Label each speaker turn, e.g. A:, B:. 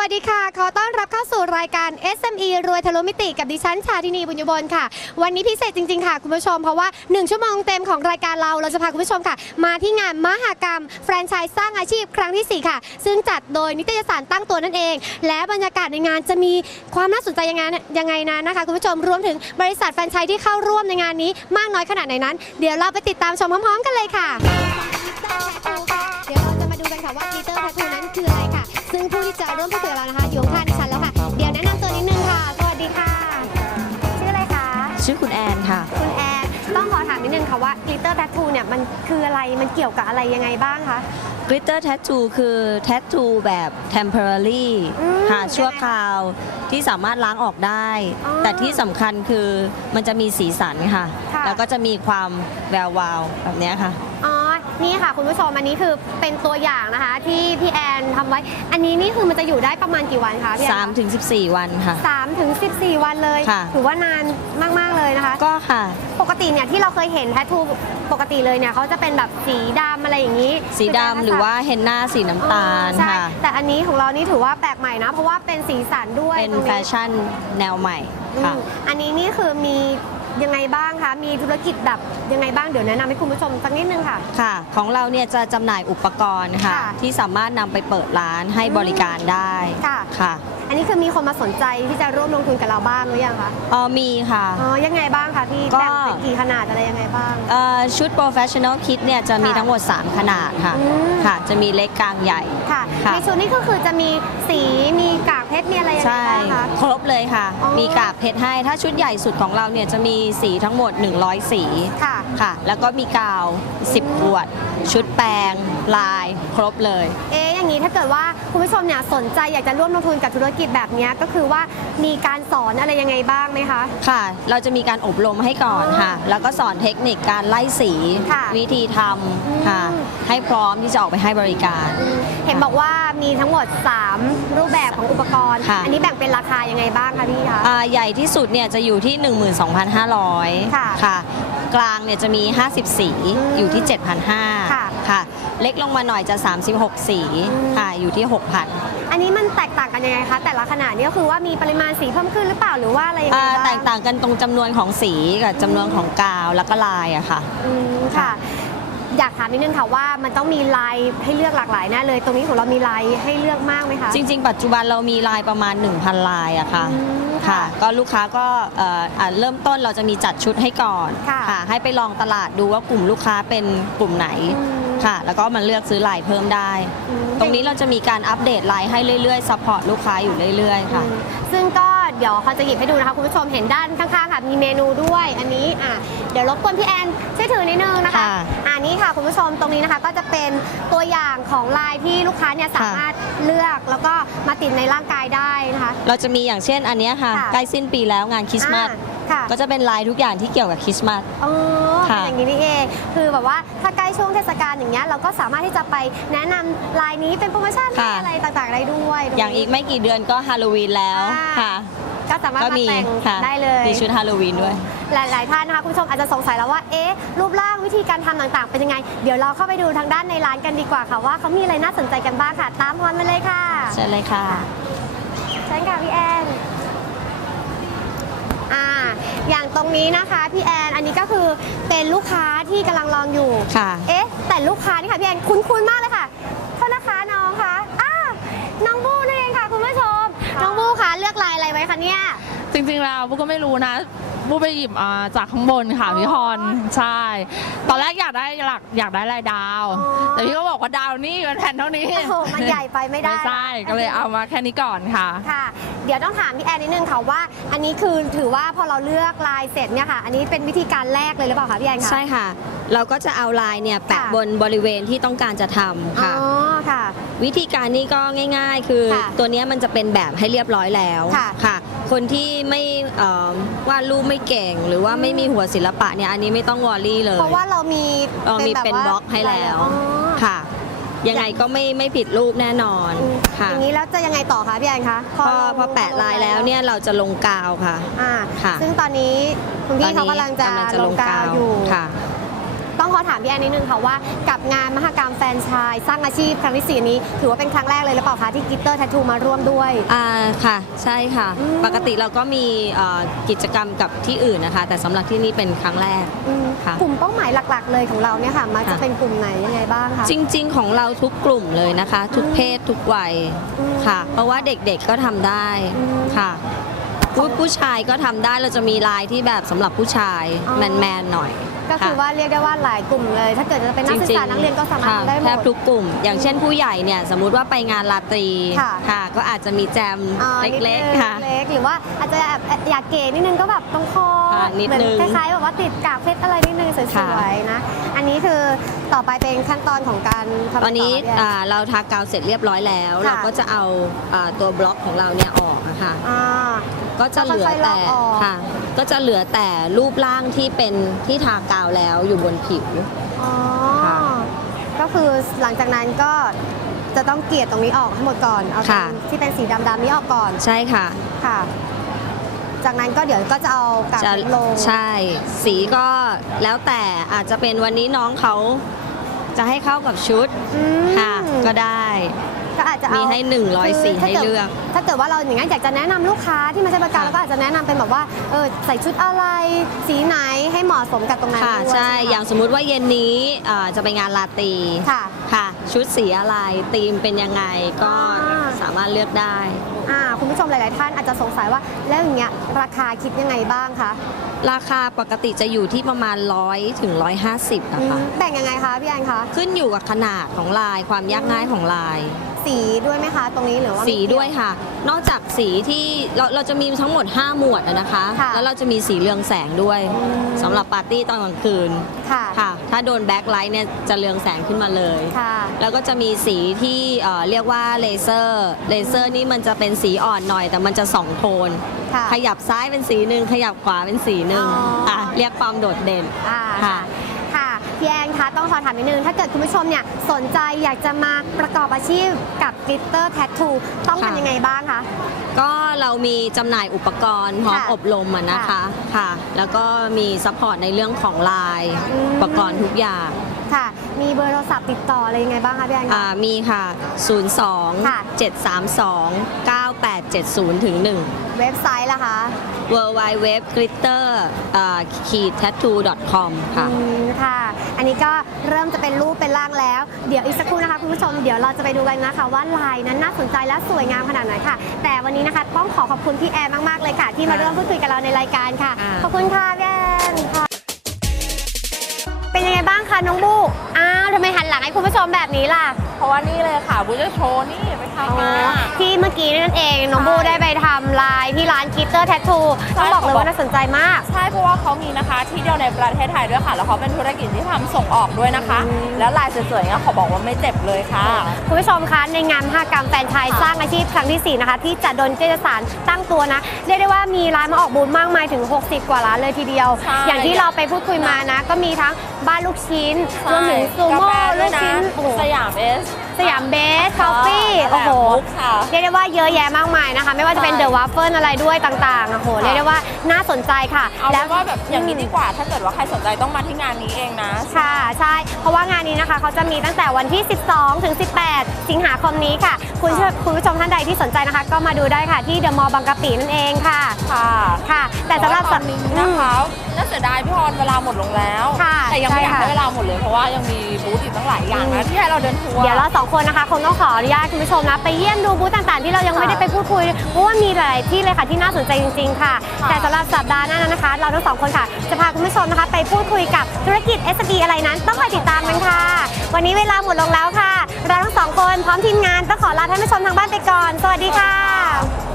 A: วัสดีค่ะขอต้อนรับเข้าสู่รายการ SME รวยทะลุมิติกับดิฉันชาธินีบุญยบลค่ะวันนี้พิเศษจริงๆค่ะคุณผู้ชมเพราะว่า1ชั่วโมงเต็มของรายการเราจะพาคุณผู้ชมค่ะมาที่งานมหกรรมแฟรนไชส์สร้างอาชีพครั้งที่4ค่ะซึ่งจัดโดยนิตยสารตั้งตัวนั่นเองและบรรยากาศในงานจะมีความน่าสนใจยังไงนั้นนะคะคุณผู้ชมรวมถึงบริษัทแฟรนไชส์ที่เข้าร่วมในงานนี้มากน้อยขนาดไหนนั้นเดี๋ยวเราไปติดตามชมพร้อมๆกันเลยค่ะเดี๋ยวเราจะมาดูกันค่ะว่ากีเตอร์แททูนั้นคืออะไรค่ะซึ่งผู้ที่จะร่วมพูดคุยกับเรานะคะอยู่ข้างดิฉันแล้วค่ะเดี๋ยวแนะนำตัวนิดนึงค่ะสวัสดีค่ะชื่ออะไรคะ
B: ชื่อคุณแอนค่ะ
A: คุณแอนต้องขอถามนิดนึงค่ะว่ากีเตอร์แททูเนี่ยมันคืออะไรมันเกี่ยวกับอะไรยังไงบ้างคะ
B: Glitter Tattoo คือ Tattoo แบบ temporary หาชั่วคราวที่สามารถล้างออกได้ แต่ที่สำคัญคือมันจะมีสีสันค่ะแล้วก็จะมีความแวววาวแบบนี้ค่ะ
A: อ๋อนี่ค่ะคุณผู้ชมอันนี้คือเป็นตัวอย่างนะคะที่พี่แอนทำไว้อันนี้นี่คือมันจะอยู่ได้ประมาณกี่วันคะพี่แอน
B: 3 ถึง 14 วันค่ะ
A: 3 ถึง 14 วันเลยถือว่านานมากๆเลยนะคะ
B: ก็ค่ะ
A: ปกติเนี่ยที่เราเคยเห็นแททูปกติเลยเนี่ยเขาจะเป็นแบบสีดำอะไรอย่างนี้
B: สีดำหรือว่าเฮนน่าสีน้ำตาลค่ะ
A: แต่อันนี้ของเรานี่ถือว่าแปลกใหม่นะเพราะว่าเป็นสีสันด้วย
B: เป็นแฟชั่นแนวใหม่ค่ะ
A: อันนี้นี่คือมียังไงบ้างคะมีธุรกิจแบบยังไงบ้างเดี๋ยวแนะนำให้คุณผู้ชมสักนิดนึงค่ะ
B: ค่ะของเราเนี่ยจะจำหน่ายอุปกรณ์ค่ะที่สามารถนำไปเปิดร้านให้บริการได้ค่ะ
A: อันนี้คือมีคนมาสนใจที่จะร่วมลงทุนกับเราบ้างหรือยังคะ
B: มีค่ะ
A: ยังไงบ้างคะพี่แบ่งเป็นกี่ขนาดอะไรยังไงบ้าง
B: ชุด professional kit เนี่ยจะมีทั้งหมด3ขนาดค่ะจะมีเล็กกลางใหญ่
A: ค่ะในชุดนี้ก็คือจะมีสีมีกากเพชรมีอะไรยังไงบ้างคะ
B: ครบเลยค่ะมีกากเพชรให้ถ้าชุดใหญ่สุดของเราเนี่ยจะมีสีทั้งหมด100สีค่ะแล้วก็มีกาว10ขวดชุดแปรงลายครบเลย
A: อย่างนี้ถ้าเกิดว่าคุณผู้ชมเนี่ยสนใจอยากจะร่วมลงทุนกับธุรกิจแบบนี้ก็คือว่ามีการสอนอะไรยังไงบ้างไหมคะ
B: ค่ะเราจะมีการอบรมให้ก่อนค่ะแล้วก็สอนเทคนิคการไล่สีวิธีทำค่ะให้พร้อมที่จะออกไปให้บริการ
A: เห็นบอกว่ามีทั้งหมด3รูปแบบของอุปกรณ์อันนี้แบ่งเป็นราคายังไงบ้างคะพี่คะ
B: ใหญ่ที่สุดเนี่ยจะอยู่ที่ 12,500 ค่ะกลางเนี่ยจะมี50สีอยู่ที่ 7,500 ค่ะเล็กลงมาหน่อยจะ36สีค่ะอยู่ที่ 6,000
A: อันนี้มันแตกต่างกันยังไงคะแต่ละขนาดนี้ก็คือว่ามีปริมาณสีเพิ่มขึ้นหรือเปล่าหรือว่าอะไรยังไงบ้าง
B: แตกต่างกันตรงจำนวนของสีกับจำนวนของกาวแล้วก็ลายอะค่ะ
A: ค่ะอยากถามนิดนึงค่ะว่ามันต้องมีลายให้เลือกหลากหลายแน่เลยตรงนี้ของเรามีลายให้เลือกมากไหมคะ
B: จริงๆปัจจุบันเรามีลายประมาณ 1,000 ลายอะค่ะก็ลูกค้าก็เริ่มต้นเราจะมีจัดชุดให้ก่อนค่ะให้ไปลองตลาดดูว่ากลุ่มลูกค้าเป็นกลุ่มไหนค่ะแล้วก็มันเลือกซื้อลายเพิ่มได้ตรงนี้เราจะมีการอัปเดตลายให้เรื่อยๆซัพพอร์ตลูกค้าอยู่เรื่อยๆค่ะ
A: ซึ่งก็เดี๋ยวเขาจะหยิบให้ดูนะคะคุณผู้ชมเห็นด้านข้างๆค่ะมีเมนูด้วยอันนี้เดี๋ยวรบกวนพี่แอนช่วยถือนิดนึงนะคะนี่ค่ะคุณผู้ชมตรงนี้นะคะก็จะเป็นตัวอย่างของลายที่ลูกค้าเนี่ยสามารถเลือกแล้วก็มาติดในร่างกายได้นะคะ
B: เราจะมีอย่างเช่นอันนี้ค่ะใกล้สิ้นปีแล้วงานคริสต์มาสก็จะเป็นลายทุกอย่างที่เกี่ยวกับคริสต์มาส
A: อย่างนี้นี่เองคือแบบว่าถ้าใกล้ช่วงเทศกาลอย่างเงี้ยเราก็สามารถที่จะไปแนะนำลายนี้เป็นโปรโมชั่นอะไรต่างๆได้ด้วย
B: อย่างอีกไม่กี่เดือนก็ฮาโลวีนแล้วค่ะ
A: ก็สามารถมาแต่งได้เลย
B: มีชุดฮาโลวีนด้วย
A: หลายๆท่านนะคะคุณผู้ชมอาจจะสงสัยแล้วว่ารูปร่างวิธีการทำต่างๆเป็นยังไงเดี๋ยวเราเข้าไปดูทางด้านในร้านกันดีกว่าค่ะว่าเขามีอะไรน่าสนใจกันบ้างค่ะตามพรมาเลยค่ะ
B: เชิญเลยค่ะ
A: เชิญค่ะพี่แอนอย่างตรงนี้นะคะพี่แอนอันนี้ก็คือเป็นลูกค้าที่กำลังลองอยู่
B: ค่ะ
A: แต่ลูกค้านี่ค่ะพี่แอนคุ้นๆมากเลยค่ะโทษนะคะน้องคะน้องบู้นั่นเองค่ะคุณผู้ชมน้องบู้คะเลือกลายอะไรไว้คะเนี่ย
C: จริงๆแล้วบูก็ไม่รู้นะบูไปหยิบจากข้างบนค่ะพี่ฮอนใช่ตอนแรกอยากได้ลายดาวแต่พี่ก็บอกว่าดาวนี่มันแผ่นเท่านี้
A: มันใหญ่ไปไม่ได้
C: ใช่ก็เลยเอามาแค่นี้ก่อนค่ะ
A: เดี๋ยวต้องถามพี่แอนนิดนึงค่ะว่าอันนี้คือถือว่าพอเราเลือกลายเสร็จเนี่ยค่ะอันนี้เป็นวิธีการแรกเลยหรือเปล่าคะพี่แอนคะ
B: ใช่ค่ะเราก็จะเอาลายเนี่ยแปะบนบริเวณที่ต้องการจะทำค่ะวิธีการนี้ก็ง่ายๆคือตัวนี้มันจะเป็นแบบให้เรียบร้อยแล้วค่ะคนที่ไม่วาดรูปไม่เก่งหรือว่าไม่มีหัวศิลปะเนี่ยอันนี้ไม่ต้องวอรี่เลย
A: เพราะว่าเรามี
B: เป็นบล็อกให้แล้วค่ะยังไงก็ไม่ผิดรูปแน่นอน
A: ค่ะอย่างนี้แล้วจะยังไงต่อคะพี่แอนคะ
B: พอแปะลายแล้วเนี่ยเราจะลงกาวค่ะ
A: ซึ่งตอนนี้คุณพี่เขากำลังจะลงกาวอยู่
B: ค่ะ
A: ต้องขอถามพี่แอนนิดนึงค่ะว่ากับงานมหกรรมแฟรนไชส์สร้างอาชีพครั้งที่4นี้ถือว่าเป็นครั้งแรกเลยหรือเปล่าคะที่กิตเตอร์แททูมาร่วมด้วย
B: ค่ะใช่ค่ะ ปกติเราก็มีกิจกรรมกับที่อื่นนะคะ แต่สำหรับที่นี่เป็นครั้งแรกค่ะ
A: กลุ่มเป้าหมายหลักๆเลยของเราเนี่ยค่ะมักจะเป็นกลุ่มไหนยังไงบ้างคะ
B: จริงๆของเราทุกกลุ่มเลยนะคะ ทุกเพศทุกวัยค่ะ เพราะว่าเด็กๆก็ทำได้ค่ะผู้ชายก็ทำได้เราจะมีลายที่แบบสำหรับผู้ชายแมนๆหน่อย
A: ก็คือว่าเรียกได้ว่าหลายกลุ่มเลย ถ้าเกิดจะเป็นนักศึกษานักเรียนก็สามารถทำได้หม
B: แท
A: ด
B: บทุกกลุ่ม อย่างเช่นผู้ใหญ่เนี่ยสมมุติว่าไปงานราตรี
A: ค่ะ
B: ค่ะ ก็อาจจะมีแจม
A: นิดนึง
B: เล็กๆค่ะ
A: เล็กหรือว่าอาจจะอยากเก๋นิดนึงก็แบบตรงคอ
B: ค่ะนิด
A: เหมือน
B: นึง
A: คล้ายๆแบบว่าติดกากเพชรอะไรนิดนึงส
B: ค่ะ
A: วยๆนะอันนี้คือต่อไปเป็นขั้นตอนของการทำ
B: ตอนนี้
A: ต่พี่แอน
B: เราทากาวเสร็จเรียบร้อยแล้ว
A: ค่ะ
B: เราก็จะเอาตัวบล็อกของเราเนี่ยออกนะคะ
A: อ่า
B: ก็จะเหลือ
A: ค่อยๆล
B: แต่
A: อกออก
B: ค่ะ ก็จะเหลือแต่รูปร่างที่เป็นที่ทากาวแล้วอยู่บนผิว
A: อ๋อ
B: ค่ะ
A: ก็คือหลังจากนั้นก็จะต้องเกลี่ยตรงนี้ออกให้หมดก่อนเอาตรงที่เป็นสีดำๆนี้ออกก่อน
B: ใช่ค่ะ
A: ค่ะ จากนั้นก็เดี๋ยวก็จะเอากาก
B: จะ
A: เพชรลง
B: ใช่ สีก็แล้วแต่อาจจะเป็นวันนี้น้องเขาจะให้เข้ากับชุด
A: อืม
B: ค่ะ ก็ได้
A: ก็อาจจะเอา
B: มีให้100สีให้เลือก
A: ถ้าเกิดว่าเราอย่างนั้นอยากจะแนะนำลูกค้าที่มาใช้บริการเราก็อาจจะแนะนำเป็นแบบว่าใส่ชุดอะไรสีไหนให้เหมาะสมกับตรงนั้น
B: ค่ะ
A: ด้วย
B: ใช่
A: ไหมคะ
B: อย่างสมมุติว่าเย็นนี้จะไปงานลาตรี
A: ค่ะ
B: ค่ะ ชุดสีอะไรธีมเป็นยังไงก็
A: อ่า
B: สามารถเลือกได้
A: คุณผู้ชมหลาย ๆ ท่านอาจจะสงสัยว่าแล้วอย่างเงี้ยราคาคิดยังไงบ้างคะ
B: ราคาปกติจะอยู่ที่ประมาณ100 ถึง 150นะคะ
A: แบ่งยังไงคะพี่แอนคะ
B: ขึ้นอยู่กับขนาดของลายความยากง่ายของลาย
A: สีด้วยไหมคะ ตรงนี้หรือว่า
B: สีด้วยค่ะ นอกจากสีที่เราจะมีทั้งหมด 5 หมวดนะคะ
A: ค่ะ
B: แล้วเราจะมีสีเรืองแสงด้วยสำหรับปาร์ตี้ตอนกลางคืน
A: ค่ะ
B: ค่ะ ถ้าโดนแบ็คไลท์เนี่ยจะเรืองแสงขึ้นมาเลย
A: ค่ะ
B: แล้วก็จะมีสีที่เรียกว่าเลเซอร์ เลเซอร์นี่มันจะเป็นสีอ่อนหน่อยแต่มันจะ2โทน
A: ค่ะ
B: ขยับซ้ายเป็นสีหนึ่งขยับขวาเป็นสีหนึ่ง
A: อ๋อ
B: เรียกความโดดเด่น
A: ค่ะค่ะพี่แอนคะต้องขอถามนิดนึงถ้าเกิดคุณผู้ชมเนี่ยสนใจอยากจะมาประกอบอาชีพกับ Glitter Tattoo ต้อง
B: ค่ะ
A: ทำยังไงบ้างคะ
B: ก็เรามีจำหน่ายอุปกรณ์พร้อม
A: ค่ะ
B: อบรมอะนะคะ ค่ะ แล้วก็มีซัพพอร์ตในเรื่องของลาย
A: อืม
B: อุปกรณ์ทุกอย่าง
A: ค่ะ มีเบอร์โทรศัพท์ติดต่ออะไรยังไงบ้างคะพี่แอนคะ
B: มีค่ะ
A: ค่ะ
B: 02 732 9870 ถึง 1
A: เว็บไซต์ล่ะคะ
B: w w w glitter tattoo com ค่ะ
A: ค่ะ อันนี้ก็เริ่มจะเป็นรูปเป็นร่างแล้ว เดี๋ยวอีกสักครู่นะคะคุณผู้ชม เดี๋ยวเราจะไปดูกันนะคะว่าลายนั้นน่าสนใจและสวยงามขนาดไหนค่ะ แต่วันนี้นะคะต้องขอบคุณพี่แอนมากๆเลยค่ะ ที่มาร่วมพูดคุยกับเราในรายการค่ะ ขอบคุณค่ะพี่แอนค่ะ เป็นยังไงบ้างคะน้องบูทำไมหันหลังให้คุณผู้ชมแบบนี้ล่ะ
C: เพราะว่านี่เลยค่ะบูจะโชว์นี่ไปทำมา
A: ที่เมื่อกี้นั่นเองน้องบูได้ไปทำลายที่ร้าน Glitter Tattoo ต้องบอกเลยว่าน่าสนใจมาก
C: ใช่เพราะว่าเขามีนะคะที่เดียวในประเทศไทยด้วยค่ะ แล้วเขาเป็นธุรกิจที่ทำส่งออกด้วยนะคะ แล้วลายสวยๆเนี่ยขอบอกว่าไม่เจ็บเลยค่ะ
A: คุณผู้ชมคะในงานมหกรรมแฟรนไชส์สร้างอาชีพครั้งที่ 4 นะคะ ที่จัดโดยนิตยสารตั้งตัวนะ เรียกได้ว่ามีร้านมาออกบูธมากมายถึง 60 กว่าร้านเลยทีเดียว
C: ใช่
A: อย่างที่เราไปพูดคุยมานะ ก็มีทั้งบ้านลูกชิ้นรวมถึงซูโม่ลูกชิ้นโอ้โห
C: สยามเอส
A: สยามเบสคอฟฟี่โอ้โห
C: ค่ะ
A: เรียกได้ว่าเยอะแยะมากมายนะคะ ไม่ว่าจะเป็นเดอะวัฟเฟิลอะไรด้วยต่างๆโอ้โหเรียกได้ว่าน่าสนใจค่ะ
C: เอาแล้วก็แบบอย่างนี้ดีกว่า ถ้าเกิดว่าใครสนใจต้องมาที่งานนี้เองนะ
A: ค่ะใช่เพราะว่างานนี้นะคะเขาจะมีตั้งแต่วันที่ 12 ถึง 18 สิงหาคมนี้ค่ะ คุณผู้ชมท่านใดที่สนใจนะคะ ก็มาดูได้ค่ะที่เดอะมอลล์บางกะปินั่นเองค่ะ
C: ค่ะ
A: ค่ะ แต่สำหรับ
C: ตอนนี้นะคะน่าเสียดายพี่พรเวลาหมดลงแล้ว
A: ค่ะ
C: แต่ยังไม่อยาก
A: ใช่ค่ะ
C: ให้เวลาหมดเลยเพราะว่ายังมีบูธอีกตั้งหลายอย่างนะที่ให้เราเดินทัวร์
A: เดี๋ยวเราสองคนนะคะคงต้องขออนุญาตคุณผู้ชมนะไปเยี่ยมดูบูธต่างๆ ที่เรายังไม่ได้ไปพูดคุยเพราะว่ามีหลายที่เลยค่ะที่น่าสนใจจริง ๆ ค่ะ แต่สำหรับสัปดาห์หน้านะคะ เราทั้งสองคนค่ะจะพาคุณผู้ชมนะคะไปพูดคุยกับธุรกิจ SME อะไรนั้นต้องคอยติดตามกันค่ะ วันนี้เวลาหมดลงแล้วค่ะ เราทั้งสองคนพร้อมทีมงานต้องขอลาท่านผู้ชมทางบ้านไปก่อน สวัสดีค่ะ